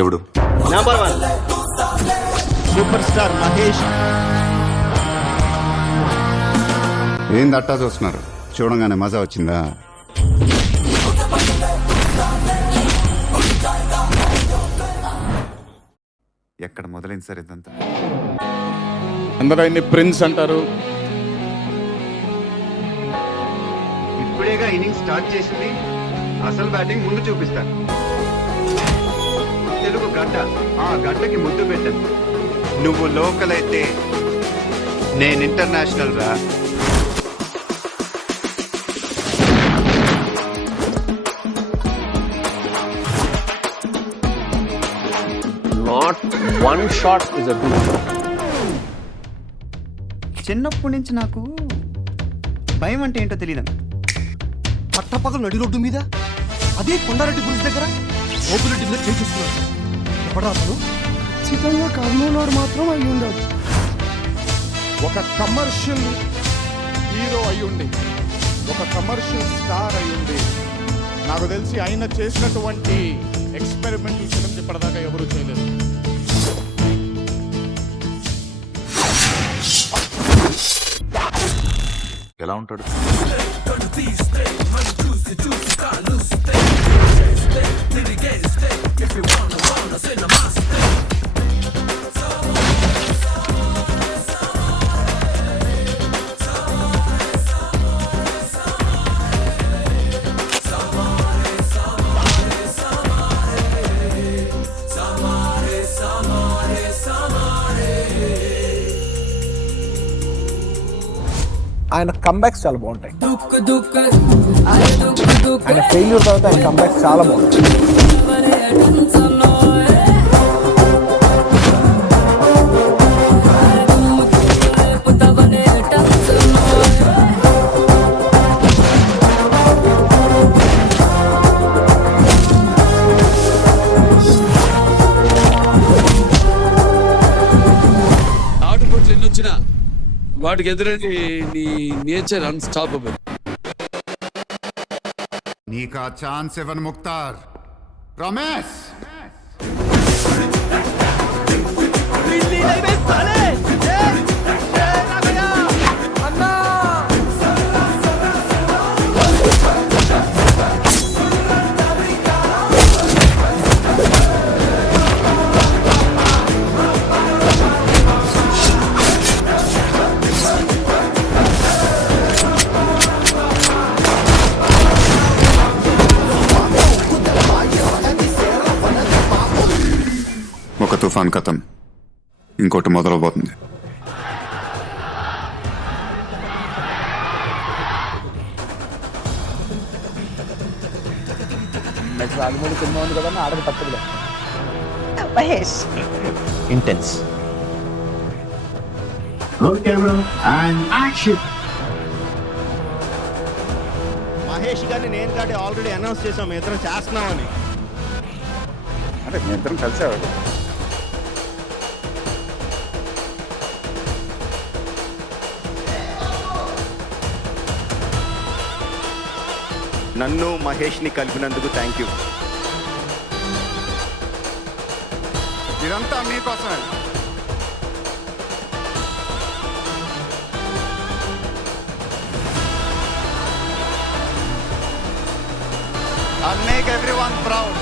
ఎవడు? Number 1 super star Mahesh. ఏంది అట్టా చూస్తున్నారు? చూడంగానే మజా వచ్చిందా? ఎక్కడ మొదలైంది సార్ ఇదంతా? అందరూ ఆయన్ని ప్రిన్స్ అంటారు. ఇప్పుడేగా ఇన్నింగ్స్ స్టార్ట్ చేసింది. అసలు బ్యాటింగ్ ముందు చూపిస్తాను. తెలుగు గడ్డ, ఆ గడ్డకి ముద్దు పెట్టాను. నువ్వు లోకల్ అయితే నేను ఇంటర్నేషనల్ రా. Not one shot is a good shot. చిన్నప్పటి నుంచి నాకు భయం అంటే ఏంటో తెలియదు. పట్టపగలు నడి రోడ్డు మీద అదే కొండారెడ్డి బ్రిడ్జ్ దగ్గర ఓపిరెడ్డి మీద చేస్తున్నాడు. ఎప్పుడా అతను ఖచ్చితంగా కర్నూలు మాత్రం అయి ఉండదు. ఒక కమర్షియల్ హీరో అయ్యుండి, ఒక కమర్షియల్ స్టార్ అయ్యుండి, నాకు తెలిసి ఆయన చేసినటువంటి ఎక్స్పెరిమెంటల్ ఫిల్మ్స్ ఇప్పటిదాకా ఎవరూ చేయలేదు. ఎలా ఉంటాడు? ఆయన కంబ్యాక్స్ చాలా బాగుంటాయి. ఆయన ఫెయిల్యూర్ తర్వాత ఆయన కంబ్యాక్స్ చాలా బాగుంటాయి. ఆటుపోట్లు ఎన్ని వచ్చినా వాటికి ఎదురని నీ నేచర్ అన్స్టాపబుల్. నీకా ఛాన్స్ ఇవ్వను ముక్తార్. రమేష్ ఒక తుఫాన్ కథం, ఇంకోటి మొదలవబోతుంది. నెక్స్ట్ రాజమౌళి సినిమా ఉంది కదా, ఆడక తప్పదులే. మహేష్ Intense. మహేష్ గారిని నేను కాడి ఆల్రెడీ అనౌన్స్ చేసాం, మేము ఇద్దరం చేస్తున్నామని. అంటే మీ ఇద్దరం కలిసేవాడు. నన్ను మహేష్ని కలిపినందుకు థ్యాంక్ యూ. ఇదంతా మీకోసమే. I'll make everyone proud.